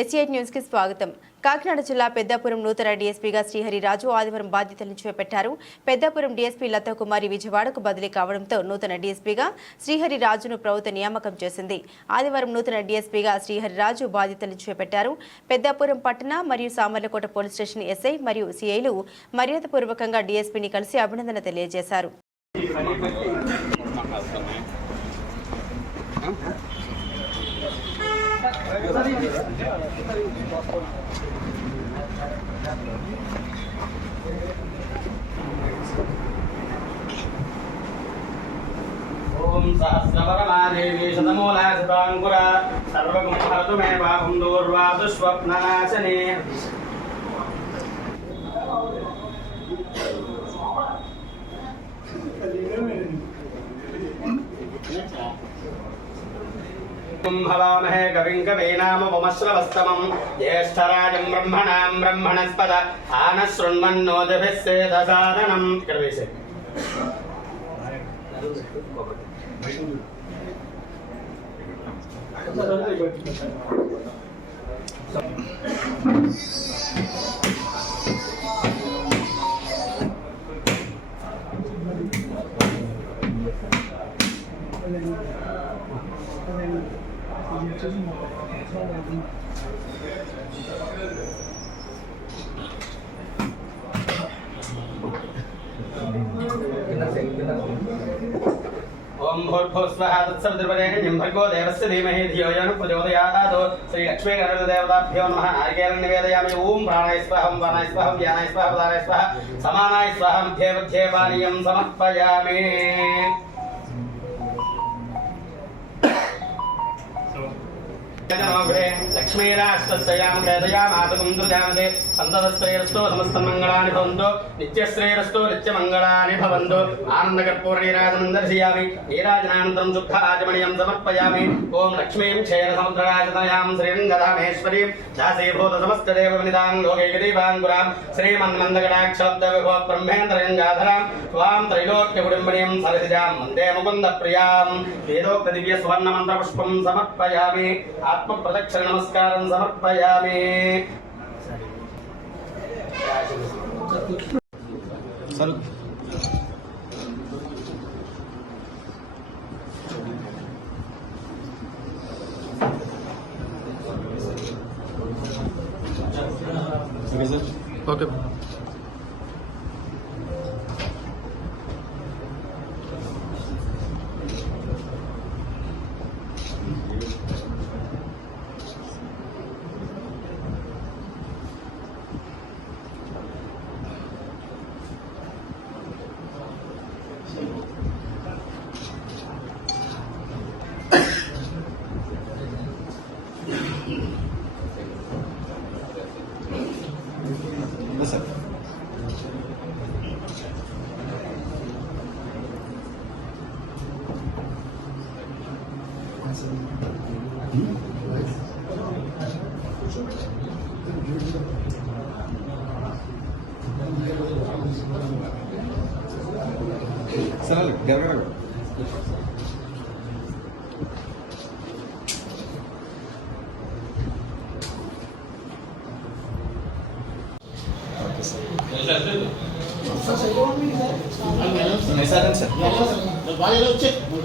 SI న్యూస్కి స్వాగతం. కాకినాడ జిల్లా పెద్దాపురం నూతన డీఎస్పీగా శ్రీహరి రాజు ఆదివారం బాధ్యతలను చేపట్టారు పెద్దాపురం డీఎస్పీ లతాకుమారి విజయవాడకు బదిలీ కావడంతో నూతన డీఎస్పీగా శ్రీహరి రాజును ప్రభుత్వ నియామకం చేసింది. ఆదివారం నూతన డీఎస్పీగా శ్రీహరి రాజు బాధ్యతలు చేపట్టారు పెద్దాపురం పట్టణ మరియు సామర్లకోట పోలీస్ స్టేషన్ ఎస్ఐ మరియు సిఐలు మర్యాదపూర్వకంగా డీఎస్పీని కలిసి అభినందన తెలియజేశారు. ఓం సహస్రవరమాదేవి శతమూలాశతాంకుర సర్వగుణ హరతు మే పాపం దూర్వాసు స్వప్ననాశనే హవామహే కవిం కవీనామపమశ్రవస్తమం జ్యేష్ఠరాజం బ్రహ్మణాం బ్రహ్మణస్పద ఆన శృణ్వన్నోదభిస్సేదసాదనం ఇక్కడ వేసే। ओम भूर्भुवस्वः तत्सवितुर्वरेण्यं भर्गो देवस्य धीमहि धियो यो नः प्रचोदयात् श्रीलक्ष्मीगणदेवताभ्यो नमः। नारिकेलं निवेदयामि। ॐ प्राणाय स्वहं, वाणाय स्वहं, ज्ञानाय स्वः प्रदानाय स्वः समानाय समर्पयामि। సమానాయ లక్ష్మీరాష్టస్యాం వేదయామాతకం దృజామదే సంతతశ్రేయరస్తో భవంతు నిత్యశ్రేయరస్తో నిత్యమంగళాని భవంతు ఆనందకర్పూర నీరాజనం దర్శయామి నీరాజనానంతరం దుఃఖ సమర్పయామి ఓం లక్ష్మీం క్షేర సముద్రరాజతయాం శ్రీరంగధామేశ్వరీం దాసీభూత సమస్త దేవ లోకైకదీపాంగురాం లోకైకదీపాంకురాం శ్రీమన్మందగడాక్షలబ్ద విభవ బ్రహ్మేంద్ర గంగాధరాం త్వాం త్రైలోక్య కుటుంబినీం సరసిజాం వందే ముకుంద ప్రియాం వేదోక్త దివ్య సువర్ణ మంత్ర పుష్పం आत्मप्रदक्षिण नमस्कारं नमस्कार समर्पया okay Sal, Guerrero. Sir sir